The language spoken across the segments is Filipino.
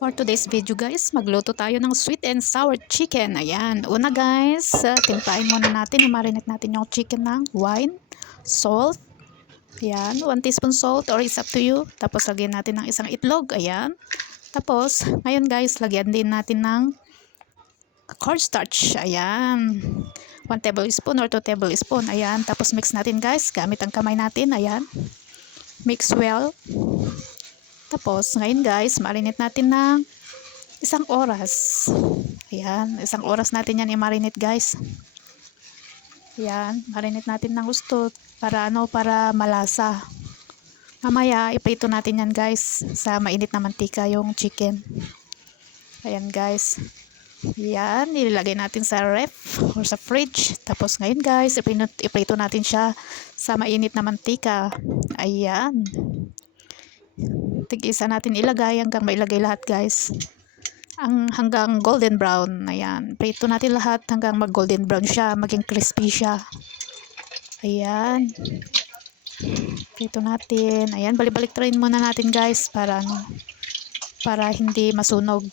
For today's video guys, magluto tayo ng sweet and sour chicken. Ayan, una guys, timplahin muna natin, i-marinate natin yung chicken ng wine, salt. Ayan, 1 teaspoon salt or it's up to you. Tapos lagyan natin ng isang itlog. Ayan. Tapos, ngayon guys, lagyan din natin ng cornstarch. Ayan. 1 tablespoon or 2 tablespoon. Ayan. Tapos mix natin guys, gamit ang kamay natin. Ayan. Mix well. Tapos, ngayon guys, marinate natin ng isang oras. Ayan, isang oras natin yan i-marinate guys. Ayan, marinate natin ng gusto para malasa. Mamaya, iprito natin yan guys sa mainit na mantika yung chicken. Ayan guys. Ayan, ilagay natin sa ref or sa fridge. Tapos ngayon guys, iprito natin siya sa mainit na mantika. Ayan. Tig-isa natin ilagay hanggang mailagay lahat guys. Hanggang golden brown. Ayan. Prito natin lahat hanggang mag golden brown siya. Maging crispy siya. Ayan. Prito natin. Ayan. Balik-balik train muna natin guys para hindi masunog.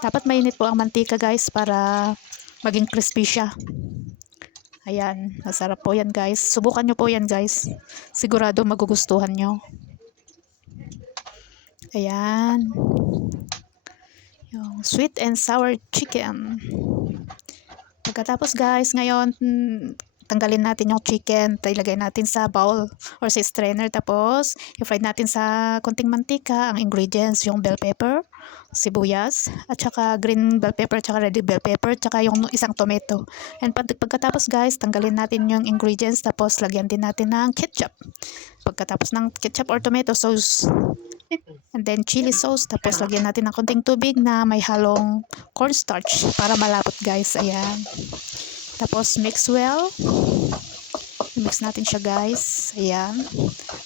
Dapat mainit po ang mantika guys para maging crispy siya. Ayan. Masarap po yan guys. Subukan nyo po yan guys. Sigurado magugustuhan nyo. Ayan. Yung sweet and sour chicken. Pagkatapos guys, ngayon tanggalin natin yung chicken, ilagay natin sa bowl or sa strainer, tapos i-fry natin sa konting mantika ang ingredients, yung bell pepper, sibuyas, at saka green bell pepper, at saka red bell pepper, at saka yung isang tomato. And pagkatapos guys, tanggalin natin yung ingredients, tapos lagyan din natin ng ketchup. Pagkatapos ng ketchup or tomato sauce, and then chili sauce, tapos lagyan natin ng konting tubig na may halong cornstarch para malapot guys. Ayan. Tapos mix well. Mix natin siya guys. Ayan.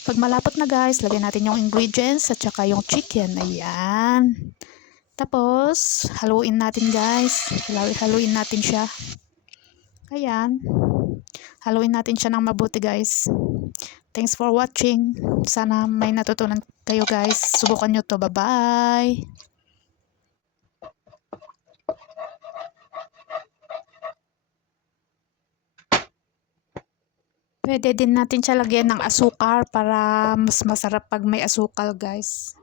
Pag malapot na guys, lagyan natin yung ingredients at saka yung chicken. Ayan. Tapos haluin natin guys. Haluin natin siya. Ayan. Haluin natin siya ng mabuti guys. Thanks for watching. Sana may natutunan kayo guys. Subukan nyo to. Bye-bye. Pwede din natin siya lagyan ng asukal para mas masarap pag may asukal guys.